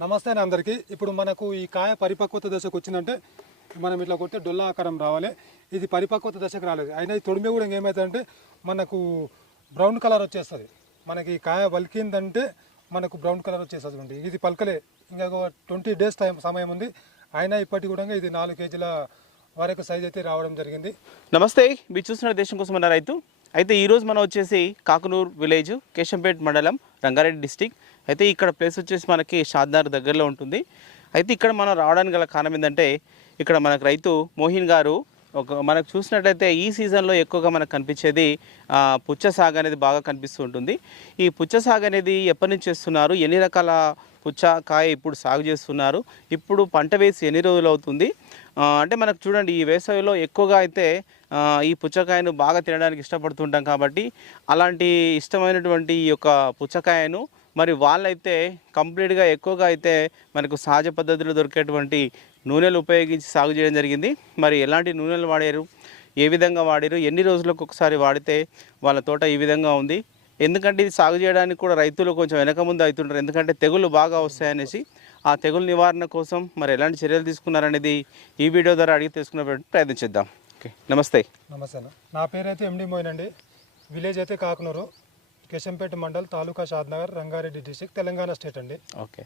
నమస్తే అండి అందరికీ. ఇప్పుడు మనకు ఈ కాయ పరిపక్వత దశకు వచ్చిందంటే మనం ఇట్లా కొడితే డొల్ల ఆకారం రావాలి. ఇది పరిపక్వత దశకు రాలేదు. అయినా ఈ తొడిమి కూడా ఏమవుతుందంటే మనకు బ్రౌన్ కలర్ వచ్చేస్తుంది. మనకి ఈ కాయ వలికిందంటే మనకు బ్రౌన్ కలర్ వచ్చేస్తుంది ఇది పలకలే. ఇంకా ట్వంటీ డేస్ టైం సమయం ఉంది. అయినా ఇప్పటికి కూడా ఇది నాలుగు కేజీల వరకు సైజ్ అయితే రావడం జరిగింది. నమస్తే. మీరు చూస్తున్న దేశం కోసం ఉన్న రైతు. అయితే ఈరోజు మనం వచ్చేసి కాకునూరు విలేజ్ కేశంపేట్ మండలం రంగారెడ్డి డిస్టిక్. అయితే ఇక్కడ ప్లేస్ వచ్చేసి మనకి షాద్నార్ దగ్గరలో ఉంటుంది. అయితే ఇక్కడ మనం రావడానికి గల కారణం ఏంటంటే ఇక్కడ మనకు రైతు మోహిన్ గారు ఒక మనకు చూసినట్లయితే ఈ సీజన్లో ఎక్కువగా మనకు కనిపించేది పుచ్చ సాగు అనేది బాగా కనిపిస్తూ ఉంటుంది. ఈ పుచ్చ సాగు అనేది ఎప్పటి నుంచి చేస్తున్నారు? ఎన్ని రకాల పుచ్చకాయ ఇప్పుడు సాగు చేస్తున్నారు? ఇప్పుడు పంట వేసి ఎన్ని రోజులు అవుతుంది? అంటే మనకు చూడండి ఈ వేసవిలో ఎక్కువగా అయితే ఈ పుచ్చకాయను బాగా తినడానికి ఇష్టపడుతుంటాం కాబట్టి అలాంటి ఇష్టమైనటువంటి ఈ యొక్క పుచ్చకాయను మరి వాళ్ళైతే కంప్లీట్గా ఎక్కువగా అయితే మనకు సహజ పద్ధతిలో దొరికేటువంటి నూనెలు ఉపయోగించి సాగు చేయడం జరిగింది. మరి ఎలాంటి నూనెలు వాడారు? ఏ విధంగా వాడారు? ఎన్ని రోజులకు ఒకసారి వాడితే వాళ్ళ తోట ఈ విధంగా ఉంది? ఎందుకంటే ఇది సాగు చేయడానికి కూడా రైతులు కొంచెం వెనక ముందు అవుతుంటారు. ఎందుకంటే తెగులు బాగా వస్తాయనేసి ఆ తెగులు నివారణ కోసం మరి ఎలాంటి చర్యలు తీసుకున్నారనేది ఈ వీడియో ద్వారా అడిగి తెలుసుకునే ప్రయత్నించిద్దాం ఓకే. నమస్తే. నమస్తే నా పేరు అయితే ఎండి మోయిన్ అండి విలేజ్ అయితే కాకునూరు. కేశంపేట మండల్ తాలూకా షాద్నగర్ రంగారెడ్డి డిస్టిక్ తెలంగాణ స్టేట్ అండి. ఓకే.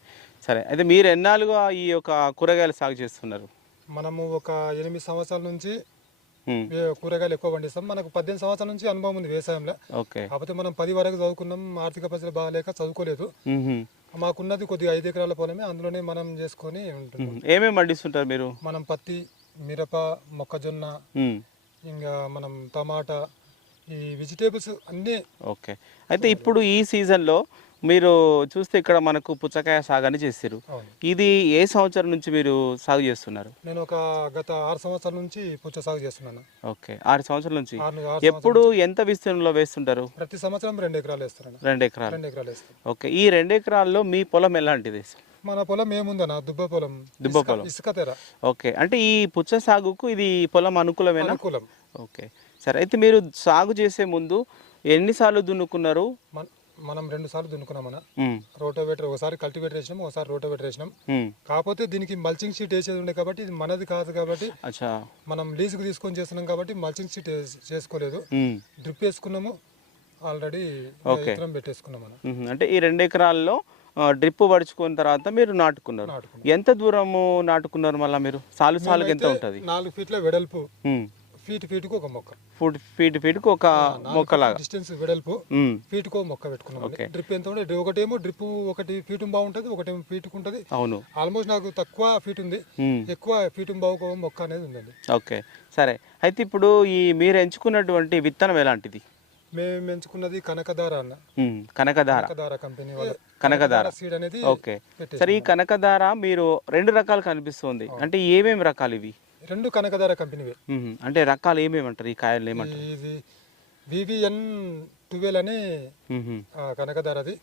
సరే అయితే మీరు ఎన్నాళ్ళుగా ఈ యొక్క కూరగాయలు సాగు చేస్తున్నారు? మనము ఒక ఎనిమిది సంవత్సరాల నుంచి కూరగాయలు ఎక్కువ పండిస్తాం. మనకు పద్దెనిమిది సంవత్సరాల నుంచి అనుభవం ఉంది వ్యవసాయంలో. ఓకే. కాకపోతే మనం పది వరకు చదువుకున్నాం ఆర్థిక పరిస్థితి బాగాలేక చదువుకోలేదు. మాకున్నది కొద్దిగా ఐదు ఎకరాల పొలమే అందులోనే మనం చేసుకొని ఉంటున్నాం. ఏమేమి పండిస్తుంటారు మీరు? మనం పత్తి మిరప మొక్కజొన్న ఇంకా మనం టమాటా ఈ వెజిటేబుల్స్ అన్నీ ఓకే. అయితే ఇప్పుడు ఈ సీజన్లో మీరు చూస్తే ఇక్కడ మనకు పుచ్చకాయ సాగని చేస్తారు ఇది ఏ సంవత్సరం నుంచి మీరు సాగు చేస్తున్నారు? నేను ఒక గత ఆరు సంవత్సరాల నుంచి పుచ్చ సాగు చేస్తున్నాను. ఓకే. ఆరు సంవత్సరాల నుంచి? ఎప్పుడు ఎంత విస్తీర్ణంలో వేస్తుంటారు? ప్రతి సంవత్సరం రెండు ఎకరాలు వేస్తాను రెండు ఎకరాలు. రెండు ఎకరాలు వేస్తాను. ఓకే. ఈ రెండు ఎకరాల్లో మీ పొలం ఎలాంటిది? మన పొలం ఏముందన్న దుబ్బ పొలం. దుబ్బ పొలం. ఇసుక తెర. ఓకే. అంటే ఈ పుచ్చ సాగుకు ఇది పొలం అనుకూలమేనా? అనుకూలం. ఓకే. సరే అయితే మీరు సాగు చేసే ముందు ఎన్నిసార్లు దున్నుకున్నారు? మన- రెండు సార్లు దున్నుకున్నామన్న ఉమ్, రోటోవేటర్ ఒకసారి కల్టివేటర్ వేసినాం ఒకసారి రోటోవేటర్ వేసినాం. కాకపోతే దీనికి మల్చింగ్ షీట్ వేసేది ఉండే కాబట్టి ఇది మనది కాదు కాబట్టి మనం లీజుకు తీసుకొని చేస్తున్నాం కాబట్టి మల్చింగ్ షీట్ చేసుకోలేదు. డ్రిప్ వేసుకున్నాము ఆల్రెడీ. విత్తనం పెట్టేసుకున్నాం అంటే ఈ రెండు ఎకరాల్లో డ్రిప్ పడుచుకున్న తర్వాత మీరు నాటుకున్నారు. నాటుకున్నాం. ఎంత దూరము నాటుకున్నారు మళ్ళీ మీరు? సాలు సాలుకి ఎంత ఉంటుంది? నాలుగు ఫీట్ల వెడల్పు. ఫీట్ ఫీట్కు ఒక మొక్క. ఫుట్ ఫీట్ ఫీట్కి ఒక మొక్కలాగా. డిస్టెన్స్ వెడల్పు ఫీట్కో మొక్క పెట్టుకున్నాం. డ్రిప్ ఎంత ఉంటే ఒకటేమో డ్రిప్ ఒకటి ఫీట్ బాగుంటుంది ఒకటేమో ఫీట్కు ఉంటుంది. అవును. ఆల్మోస్ట్ నాకు తక్కువ ఫీట్ ఉంది. ఎక్కువ ఫీట్ బాగు మొక్క అనేది ఉందండి. ఓకే. సరే. అయితే ఇప్పుడు ఈ మీరు ఎంచుకున్నటువంటి విత్తనం ఎలాంటిది? మేము ఎంచుకున్నది కనకదార అన్న. కనకధార. కనకదార కంపెనీ వాళ్ళ. కనకదార సీడ్ అనేది ఓకే. సరే ఈ కనకధార మీరు రెండు రకాలు కనిపిస్తుంది. అంటే ఏమేమి రకాలు ఇవి? రెండు కనకదార కంపెనీవే. అంటే రకాలు ఏమేమి అంటారు? ఈ కాయలు ఏమంటారు? ఇది వివిఎన్ ట్వెల్వ్ అని అది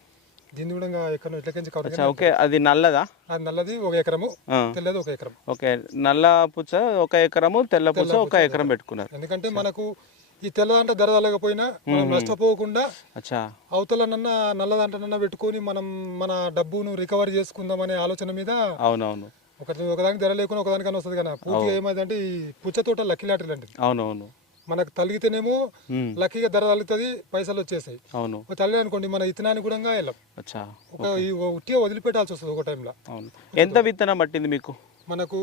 దీని కూడా ఎక్కడ ఎట్లకించి ఓకే. అది నల్లదా? అది నల్లది ఒక ఎకరము. తెల్లది ఒక ఎకరం. ఓకే. నల్ల పుచ్చ ఒక ఎకరము తెల్ల పుచ్చ ఒక ఎకరం పెట్టుకున్నారు. ఎందుకంటే మనకు ఈ తెల్లదంట ధర తగ్గకపోయినా మనం నష్టపోకుండా అచ్చా. అవతలనన్నా నల్లదంటనన్నా పెట్టుకొని మనం మన డబ్బును రికవర్ చేసుకుందామనే ఆలోచన మీద అవునవును. ఒకటి ఒకదానికి ధర లేకుండా ఒకదానికన్నా వస్తుంది కదా. పూర్తిగా ఏమైందంటే ఈ పుచ్చ తోట లక్కీ లాటరీ లాంటిది. అవునవును. మనకు తలిగితేనేమో. లక్కీగా ధర తగ్గుతుంది పైసలు వచ్చేస్తాయి. అవును. తల్లి అనుకోండి మన ఇతనాన్ని కూడా వెళ్ళాం అచ్చా. ఒక ఈ ఉట్టిగా వదిలిపెట్టాల్సి వస్తుంది ఒక టైంలో. అవును. ఎంత విత్తనం పట్టింది మీకు? మనకు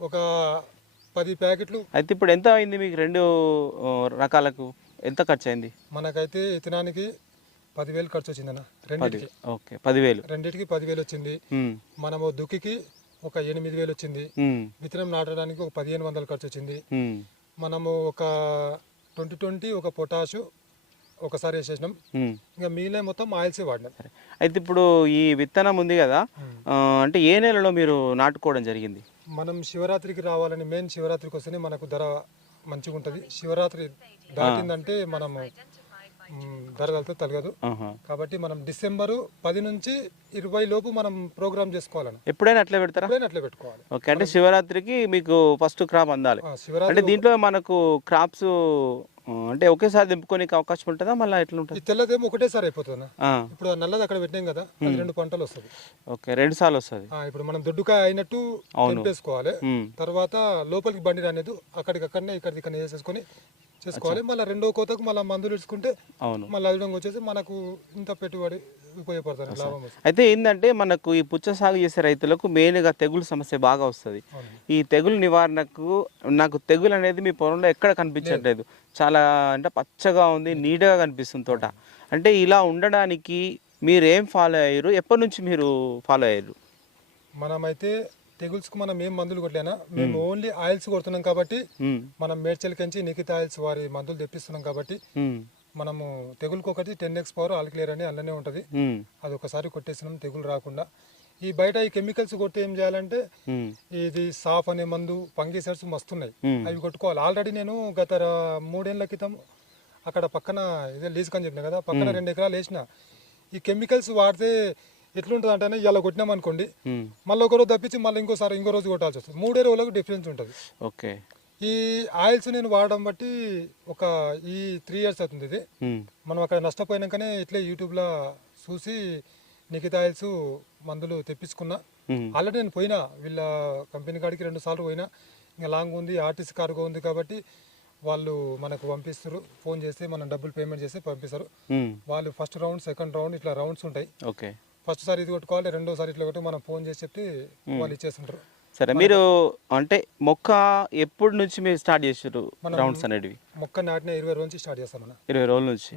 ఒక పది ప్యాకెట్లు. అయితే ఇప్పుడు ఎంత అయింది మీకు రెండు రకాలకు? ఎంత ఖర్చు అయింది మనకైతే ఇతనానికి పదివేలు ఖర్చు వచ్చిందన్న రెండింటికి. ఓకే. పదివేలు. రెండింటికి పదివేలు వచ్చింది. మనము దుక్కికి ఒక ఎనిమిది వేలు వచ్చింది. విత్తనం నాటడానికి ఒక పదిహేను వందలు ఖర్చు వచ్చింది. మనము ఒక ట్వంటీ ట్వంటీ ఒక పొటాషు ఒకసారి వేసేసినాం. ఇంకా మిగిలిన మొత్తం ఆయిల్సే వాడినాం. అయితే ఇప్పుడు ఈ విత్తనం ఉంది కదా అంటే ఏ నెలలో మీరు నాటుకోవడం జరిగింది? మనం శివరాత్రికి రావాలని మెయిన్ శివరాత్రికి వస్తేనే మనకు ధర మంచిగా ఉంటుంది శివరాత్రి దాటిందంటే మనము ధర తగ్గదు. ఆహా. కాబట్టి మనం డిసెంబరు పది నుంచి ఇరవై లోపు మనం ప్రోగ్రామ్ చేసుకోవాలని ఎప్పుడైనా అట్లే పెడతారా? ఎప్పుడైనా అట్లే పెట్టుకోవాలి. ఓకే అంటే శివరాత్రికి మీకు ఫస్ట్ క్రాప్ అందాలి. అంటే శివరాత్రి దీంట్లో మనకు క్రాప్స్ అంటే ఒకేసారి దింపుకోనికి అవకాశం ఉంటుందా? మళ్ళీ ఎట్లా ఉంటుంది తెల్లదేమో ఒకటేసారి అయిపోతుంది? ఇప్పుడు నల్లది అక్కడ పెట్టినాం కదా రెండు పంటలు వస్తుంది. ఓకే రెండు సార్లు వస్తుంది. ఆ, ఇప్పుడు మనం దొడ్డుకాయ అయినట్టు తెంపేసుకోవాలి. తర్వాత లోపలికి బండి రానేది అక్కడికక్కడనే ఇక్కడికి ఇక్కడ చేసేసుకొని చేసుకోవాలి మళ్ళీ రెండో కోతకు మళ్ళీ మందులు ఇచ్చుకుంటే అవును. మళ్ళీ అదనంగా వచ్చేసి మనకు ఇంత పెట్టుబడి అయితే ఏంటంటే మనకు ఈ పుచ్చ సాగు చేసే రైతులకు మెయిన్గా తెగులు సమస్య బాగా వస్తుంది. ఈ తెగులు నివారణకు నాకు తెగులు అనేది మీ పొలంలో ఎక్కడ కనిపించట్లేదు. చాలా అంటే పచ్చగా ఉంది నీట్గా కనిపిస్తుంది తోట. అంటే ఇలా ఉండడానికి మీరు ఏం ఫాలో అయ్యారు? ఎప్పటి నుంచి మీరు ఫాలో అయ్యారు? మనమైతే తెగుల్స్కు మనం ఏం మందులు కొట్టలేనా? మేము. ఓన్లీ ఆయిల్స్ కొడుతున్నాం కాబట్టి మనం మేడ్చల్కించి నిఖిత ఆయిల్స్ వారి మందులు తెప్పిస్తున్నాం కాబట్టి మనము తెగులుకి ఒకటి ten X power all clear అని అందులోనే ఉంటుంది. అది ఒకసారి కొట్టేసినాం తెగులు రాకుండా. ఈ బయట ఈ కెమికల్స్ కొడితే ఏం చేయాలంటే ఇది సాఫ్ అనే మందు ఫంగిసైడ్స్ మస్తున్నాయి. అవి కొట్టుకోవాలి. ఆల్రెడీ నేను గత మూడేళ్ళ క్రితం అక్కడ పక్కన ఇదే లీజ్ అని చెప్పిన కదా పక్కన రెండు ఎకరాలు వేసిన. ఈ కెమికల్స్ వాడితే ఎట్లుంటుంది అంటే ఇలా కొట్టినాం అనుకోండి మళ్ళీ ఒక రోజు తప్పించి మళ్ళీ ఇంకోసారి ఇంకో రోజు కొట్టాల్సి వస్తుంది. మూడే రోజులకు డిఫరెన్స్ ఉంటుంది. ఓకే. ఈ ఆయిల్స్ నేను వాడడం బట్టి ఒక ఈ త్రీ ఇయర్స్ అవుతుంది ఇది. మనం అక్కడ నష్టపోయినాకనే ఇట్లే యూట్యూబ్లో చూసి నిఖిత ఆయిల్స్ మందులు తెప్పించుకున్నా. ఆల్రెడీ నేను పోయినా వీళ్ళ కంపెనీ కాడికి రెండు సార్లు పోయినా. ఇంకా లాంగ్ ఉంది ఆర్టీసీ కార్గో ఉంది కాబట్టి వాళ్ళు మనకు పంపిస్తారు ఫోన్ చేస్తే మనం డబ్బులు పేమెంట్ చేస్తే పంపిస్తారు. వాళ్ళు ఫస్ట్ రౌండ్ సెకండ్ రౌండ్ ఇట్లా రౌండ్స్ ఉంటాయి. ఓకే. ఫస్ట్ సారి ఇది కొట్టుకోవాలి రెండోసారి ఇట్లా కొట్టి మనం ఫోన్ చేసి చెప్తే వాళ్ళు ఇచ్చేస్తుంటారు. సరే మీరు అంటే మొక్క ఎప్పటి నుంచి మీరు స్టార్ట్ చేసారు రౌండ్స్ అనేటివి? మొక్క నాటిన ఇరవై రోజు నుంచి స్టార్ట్ చేస్తాం మనం. ఇరవై రోజుల నుంచి?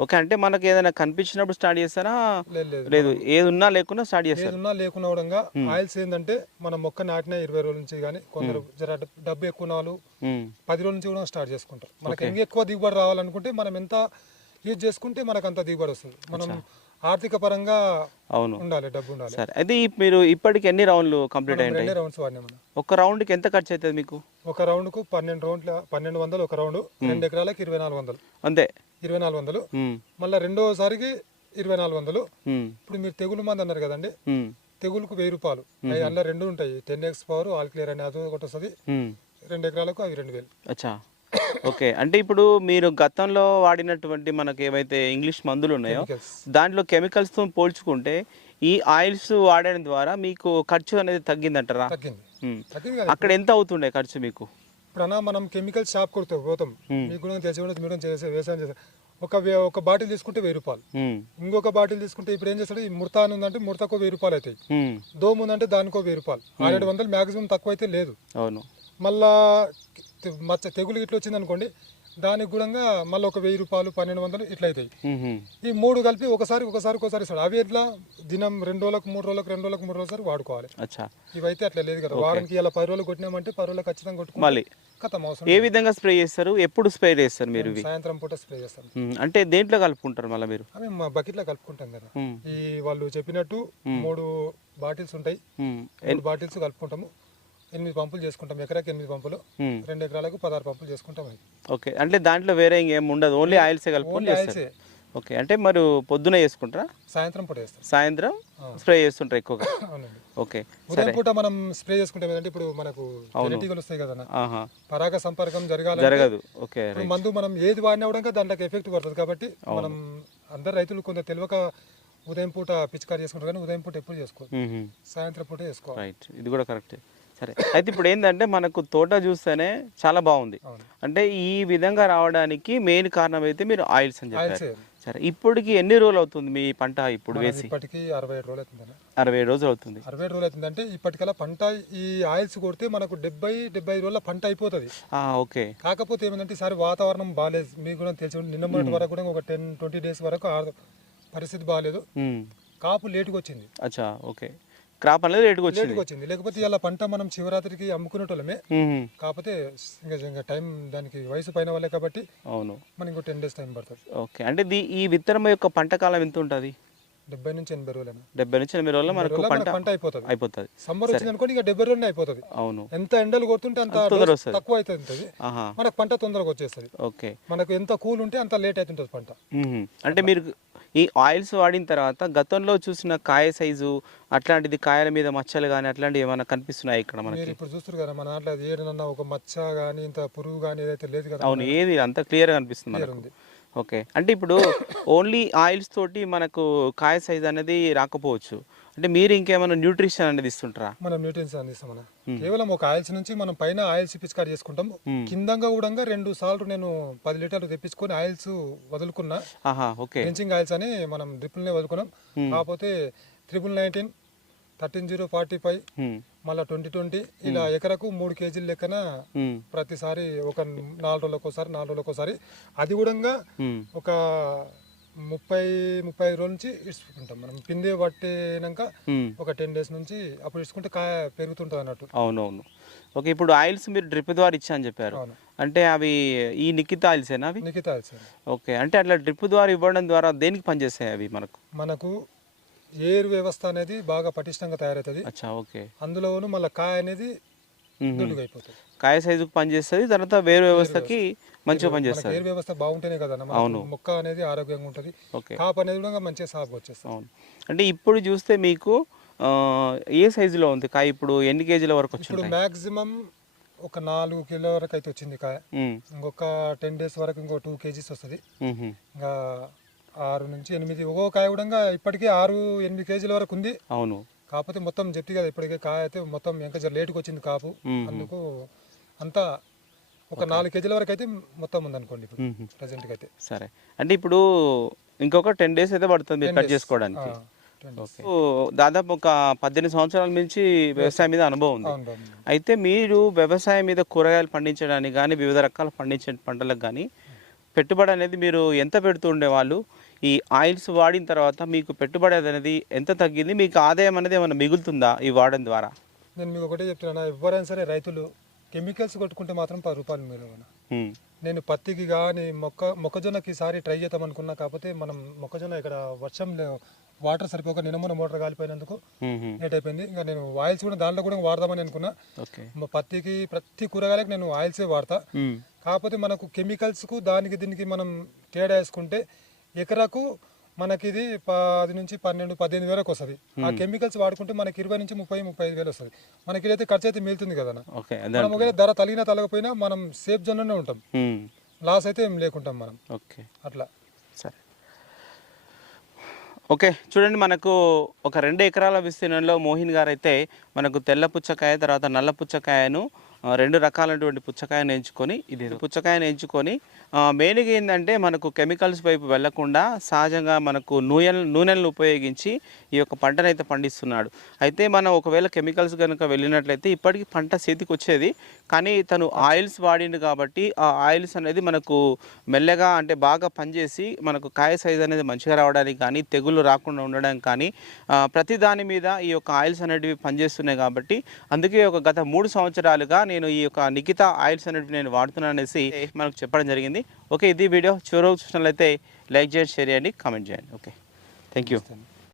ఓకే అంటే మనకి ఏదైనా కనిపించినప్పుడు స్టార్ట్ చేస్తారా? లేదు లేదు. లేదు ఏది ఉన్నా లేకున్నా స్టార్ట్ చేస్తారు. ఏదున్నా లేకున్నా కూడా ఆయిల్స్ ఏంటంటే మనం మొక్క నాటిన ఇరవై రోజుల నుంచి కానీ కొందరు జర డబ్- డబ్బు ఎక్కువ ఉన్న వాళ్ళు పది రోజుల నుంచి కూడా స్టార్ట్ చేసుకుంటారు. మనకి ఇంకా ఎక్కువ దిగుబడి రావాలనుకుంటే మనం ఎంత యూజ్ చేసుకుంటే మనకు అంత దిగుబడి వస్తుంది. మనం ఆర్థిక పరంగా అవును. ఉండాలి డబ్బు ఉండాలి. సరే. అయితే ఈ మీరు ఇప్పటికి ఎన్ని రౌండ్లు కంప్లీట్ అయ్యాయి రెండే రౌండ్స్ వాడినాం మనం. ఒక రౌండ్కి ఎంత ఖర్చు అవుతుంది మీకు? ఒక రౌండ్కు పన్నెండు రౌండ్ల పన్నెండు వందలు ఒక రౌండ్ రెండు ఎకరాలకు ఇరవై నాలుగు వందలు. అంతే. ఇరవై నాలుగు వందలు. మళ్ళీ రెండోసారికి ఇరవై నాలుగు వందలు. ఇప్పుడు మీరు తెగులు మంది అన్నారు కదండి. తెగులుకు వెయ్యి రూపాయలు. అవి అందులో రెండు ఉంటాయి. Ten X power all clear అని అది ఒకటి వస్తుంది. రెండు ఎకరాలకు అవి రెండు వేలు. అచ్చా. ఓకే. అంటే ఇప్పుడు మీరు గతంలో వాడినటువంటి మనకి ఏవైతే ఇంగ్లీష్ మందులు ఉన్నాయో. దాంట్లో కెమికల్స్తో పోల్చుకుంటే ఈ ఆయిల్స్ వాడడం ద్వారా మీకు ఖర్చు అనేది తగ్గిందంటారా? అక్కడ ఎంత అవుతుండే ఖర్చు మీకు? ఇప్పుడు మనం కెమికల్ షాప్ కొడితే పోతాం. మీకు కూడా తెలిసి కూడా మీరు కూడా చేసే వ్యవసాయం చేసే. ఒక ఒక బాటిల్ తీసుకుంటే వెయ్యి రూపాయలు. ఇంకొక బాటిల్ తీసుకుంటే ఇప్పుడు ఏం చేస్తాడు? ఈ ముడతా అని ఉందంటే ముడతకు వెయ్యి రూపాయలు అవుతాయి. దోమ ఉందంటే దానికో వెయ్యి రూపాయలు. ఆరేడు వందలు మ్యాక్సిమం తక్కువ అయితే లేదు. అవును. మళ్ళా మచ్చ తెగులు ఇట్లా వచ్చింది అనుకోండి దానికి కూడా మళ్ళీ ఒక వెయ్యి రూపాయలు పన్నెండు వందలు ఇట్లా అవుతాయి. ఈ మూడు కలిపి ఒకసారి ఒకసారి ఒకసారి ఇస్తాడు. అవి ఎట్లా? దినం రెండు రోజులకు మూడు రోజులకు రెండు రోజులకు మూడు రోజులు వాడుకోవాలి. అచ్చా. ఇవైతే అట్లా లేదు కదా. వారానికి ఇలా పది రోజులు కొట్టినామంటే పది రోజులు ఖచ్చితంగా అవసరం ఏ విధంగా స్ప్రే చేస్తారు? ఎప్పుడు స్ప్రే చేస్తారు మీరు సాయంత్రం పూట స్ప్రే చేస్తాం. ఉమ్, అంటే దేంట్లో కలుపుకుంటారు మళ్ళీ మీరు? అవి మా బకెట్లో కలుపుకుంటాం కదా. ఈ వాళ్ళు చెప్పినట్టు మూడు బాటిల్స్ ఉంటాయి. బాటిల్స్ కలుపుకుంటాము. ఎనిమిది పంపులు చేసుకుంటాం. ఎకరాకి ఎనిమిది పంపులు. రెండు ఎకరాలకు పదహారు పంపులు చేసుకుంటాం అవి ఓకే. అంటే దాంట్లో వేరే ఇంకేం ఉండదు ఓన్లీ ఆయిల్సే కలుపుకొని ఓకే. అంటే మరి పొద్దున చేసుకుంటారా? సాయంత్రం పూట వేస్తాం సాయంత్రం స్ప్రే చేస్తుంటారు ఎక్కువగా? ఓకే. ఉదయం పూట మనం స్ప్రే చేసుకుంటాం. ఇప్పుడు మనకు తేనెటీగలు వస్తాయి కదా పరాగ సంపర్కం జరగాలి జరగదు. ఓకే మందు మనం ఏది వాడినా కూడా దాంట్లోకి ఎఫెక్ట్ పడుతుంది. కాబట్టి మనం అందరు రైతులు కొంత తెలియక ఉదయం పూట పిచికారి చేసుకుంటారు. కానీ ఉదయం పూట ఎప్పుడు చేసుకోవాలి. సాయంత్రం పూట చేసుకోవాలి. రైట్. ఇది కూడా కరెక్టే. సరే. అయితే ఇప్పుడు ఏంటంటే మనకు తోట చూస్తేనే చాలా బాగుంది. అంటే ఈ విధంగా రావడానికి మెయిన్ కారణం అయితే మీరు ఆయిల్స్ అని చెప్పారు. సరే ఇప్పటికి ఎన్ని రోజులు అవుతుంది మీ పంట ఇప్పుడు వేసి? ఇప్పటికి అరవై ఏడు రోజులు అవుతుంది అరవై ఏడు రోజులు అవుతుంది. అరవై ఏడు రోజులు అవుతుంది అంటే ఇప్పటికల్లా పంట ఈ ఆయిల్స్ కొడితే మనకు డెబ్బై డెబ్బై రోజుల పంట అయిపోతుంది. ఓకే. కాకపోతే ఏమంటే ఈసారి వాతావరణం బాగాలేదు మీకు కూడా తెలిసి. నిన్న మొన్నటి వరకు కూడా ఒక టెన్ ట్వంటీ డేస్ వరకు పరిస్థితి బాగాలేదు. కాపు లేటుగా వచ్చింది. అచ్చా ఓకే. క్రాప్ అనేది రేటుకి వచ్చింది. వచ్చింది. లేకపోతే ఇలా పంట మనం శివరాత్రికి అమ్ముకునేటోళ్ళమే. మ్మ్. కాకపోతే ఇంకా టైం దానికి వయసు పైన వాళ్ళే కాబట్టి అవును. మనకి ఇంకో టెన్ డేస్ టైం పడుతుంది. ఓకే. అంటే దీ ఈ విత్తనం యొక్క పంట కాలం ఎంత ఉంటుంది? డెబ్బై నుంచి ఎనభై రోజులు డెబ్బై నుంచి ఎనిమిది రోజుల్లో మనకు పంట పంట అయిపోతుంది. అయిపోతుంది. సమ్మర్ వచ్చింది అనుకోండి ఇక డెబ్బై రోజులనే అయిపోతుంది. అవును. ఎంత ఎండలు కొడుతుంటే అంత తొందర వస్తది. తక్కువ అవుతుంది మనకు పంట తొందరగా వచ్చేస్తుంది. ఓకే. మనకు ఎంత కూల్ ఉంటే అంత లేట్ అవుతుంటుంది పంట. అంటే మీరు ఈ ఆయిల్స్ వాడిన తర్వాత గతంలో చూసిన కాయ సైజు అట్లాంటిది కాయల మీద మచ్చలు కానీ అట్లాంటివి ఏమైనా కనిపిస్తున్నాయి ఇక్కడ మనకి? ఇప్పుడు చూస్తారు కదా మన దాంట్లో ఏడనన్నా ఒక మచ్చ కానీ ఇంత పురుగు కానీ ఏదైతే లేదు కదా అవును ఏది అంత క్లియర్గా కనిపిస్తుంది ఓకే. అంటే ఇప్పుడు ఓన్లీ ఆయిల్స్ తోటి మనకు కాయ సైజ్ అనేది రాకపోవచ్చు. అంటే మీరు ఇంకేమైనా న్యూట్రిషన్ అనేది ఇస్తుంటారా? మనం న్యూట్రియన్స్ అందిస్తాం కేవలం ఒక ఆయిల్స్ నుంచి మనం పైన ఆయిల్స్ పిచికారి చేసుకుంటాం. కిందంగా కూడా రెండు సార్లు నేను పది లీటర్లు తెప్పించుకొని ఆయిల్స్ వదులుకున్నా. ఓకే. ఆయిల్స్ అని మనం డ్రిప్పుల్నే వదులుకున్నాం. కాకపోతే triple nineteen thirteen zero forty five. మళ్ళీ ట్వంటీ ట్వంటీ ఇలా ఎకరకు మూడు కేజీల లెక్కన. ప్రతిసారి ఒక నాలుగు రోజులకు ఒకసారి నాలుగు రోజులకు ఒకసారి అది కూడా. ఒక ముప్పై ముప్పై ఐదు రోజుల నుంచి ఇడుచుకుంటాం మనం. పిండి పట్టినాక. ఒక టెన్ డేస్ నుంచి అప్పుడు ఇచ్చుకుంటే కాయ పెరుగుతుంటుంది అన్నట్టు. అవునవును. ఓకే ఇప్పుడు ఆయిల్స్ మీరు డ్రిప్ ద్వారా ఇచ్చా అని చెప్పారు అంటే అవి ఈ నిఖిత ఆయిల్సేనా అవి? నిఖిత ఆయిల్స్. ఓకే అంటే అట్లా డ్రిప్ ద్వారా ఇవ్వడం ద్వారా దేనికి పనిచేస్తాయి అవి మనకు? మనకు ఏర్ వ్యవస్థ అనేది బాగా పటిష్టంగా తయారవుతుంది. అచ్చా ఓకే. అందులోను మళ్ళీ కాయ అనేది మ్మ్. దొడ్డుగా అయిపోతుంది కాయ సైజుకు పనిచేస్తుంది తర్వాత వేరు వ్యవస్థకి మంచిగా పనిచేస్తుంది. ఏర్ వ్యవస్థ బాగుంటేనే కదా మనకు మొక్క అనేది ఆరోగ్యంగా ఉంటుంది. ఓకే. కాపు అనేది కూడా మంచిగా సాగు వచ్చేస్తుంది. అవును. అంటే ఇప్పుడు చూస్తే మీకు ఏ సైజులో ఉంది కాయ? ఇప్పుడు ఎన్ని కేజీల వరకు ఇప్పుడు వచ్చింది మాక్సిమం ఒక నాలుగు కిలో వరకు అయితే వచ్చింది కాయ. ఇంకొక టెన్ డేస్ వరకు ఇంకో టూ కేజీస్ వస్తుంది. ఇంకా ఆరు నుంచి ఎనిమిది. ఒక్కో కాయ కూడా ఇప్పటికే ఆరు ఎనిమిది కేజీల వరకు ఉంది. అవును. కాకపోతే మొత్తం చెప్తే కదా. ఇప్పటికే కాయ అయితే మొత్తం ఇంకా జర లేటుకి వచ్చింది కాపు. అందుకు అంతా ఒక నాలుగు కేజీల వరకు అయితే మొత్తం ఉందనుకోండి ఇప్పుడు మ్మ్. ప్రజెంట్కి అయితే. సరే. అంటే ఇప్పుడు ఇంకొక టెన్ డేస్ అయితే పడుతుంది మీరు కట్ చేసుకోవడానికి. ఆ, 10 days. ఓ, దాదాపు ఒక పద్దెనిమిది సంవత్సరాల నుంచి వ్యవసాయం. మీద అనుభవం ఉంది. అయితే మీరు వ్యవసాయం మీద కూరగాయలు పండించడానికి కానీ వివిధ రకాల పండించే పంటలకు కానీ పెట్టుబడి అనేది మీరు ఎంత పెడుతూ ఉండేవాళ్ళు? ఈ ఆయిల్స్ వాడిన తర్వాత మీకు పెట్టుబడి అనేది ఎంత తగ్గింది? మీకు ఆదాయం అనేది ఏమైనా మిగులుతుందా ఈ వాడడం ద్వారా? నేను మీకు ఒకటే చెప్తున్నా ఎవరైనా సరే రైతులు కెమికల్స్ కొట్టుకుంటే మాత్రం పది రూపాయలు ఉమ్, నేను పత్తికి కానీ మొక్క మొక్కజొన్నకి ఈసారి ట్రై చేద్దాం అనుకున్నా కాకపోతే మనం మొక్కజొన్న ఇక్కడ వర్షం వాటర్ సరిపోక నినమన మోటార్ కాలిపోయినందుకు లేట్ అయిపోయింది. ఇంకా నేను ఆయిల్స్ కూడా దాంట్లో కూడా వాడదామని అనుకున్నా. పత్తికి ప్రతి కూరగాయలకు నేను ఆయిల్సే వాడతా. కాకపోతే మనకు కెమికల్స్కు దానికి దీనికి మనం తేడా వేసుకుంటే ఎకరాకు మనకి ఇది పది నుంచి పన్నెండు పద్దెనిమిది వరకు వస్తుంది. ఆ కెమికల్స్ వాడుకుంటే మనకి ఇరవై నుంచి ముప్పై ముప్పై ఐదు వేలు వస్తుంది. మనకి ఇదైతే ఖర్చు అయితే మిగులుతుంది కదా మనం ఒకవేళ ధర తలిగినా తలగపోయినా మనం సేఫ్ జోన్లోనే ఉంటాం. ఉమ్, లాస్ అయితే ఏం లేకుంటాం మనం. ఓకే. అట్లా. సరే. ఓకే చూడండి మనకు ఒక రెండు ఎకరాల విస్తీర్ణంలో మోహిన్ గారు అయితే మనకు తెల్ల పుచ్చకాయ తర్వాత నల్ల పుచ్చకాయను రెండు రకాలైనటువంటి పుచ్చకాయను ఎంచుకొని ఇది పుచ్చకాయను ఎంచుకొని మెయిన్గా ఏంటంటే మనకు కెమికల్స్ వైపు వెళ్ళకుండా సహజంగా మనకు నూనె నూనెలను ఉపయోగించి ఈ యొక్క పంటను అయితే పండిస్తున్నాడు. అయితే మనం ఒకవేళ కెమికల్స్ కనుక వెళ్ళినట్లయితే ఇప్పటికీ పంట చేతికి వచ్చేది కానీ తను ఆయిల్స్ వాడిండు కాబట్టి ఆ ఆయిల్స్ అనేది మనకు మెల్లగా అంటే బాగా పనిచేసి మనకు కాయ సైజ్ అనేది మంచిగా రావడానికి కానీ తెగులు రాకుండా ఉండడానికి కానీ ప్రతి దాని మీద ఈ యొక్క ఆయిల్స్ అనేటివి పనిచేస్తున్నాయి కాబట్టి అందుకే ఒక గత మూడు సంవత్సరాలుగా నేను ఈ యొక్క నిఖిత ఆయిల్స్ అనేటివి నేను వాడుతున్నాను అనేసి మనకు చెప్పడం జరిగింది. ఓకే ఇది వీడియో. చివరి చూసినట్లయితే లైక్ చేయండి షేర్ చేయండి కామెంట్ చేయండి. ఓకే. Thank you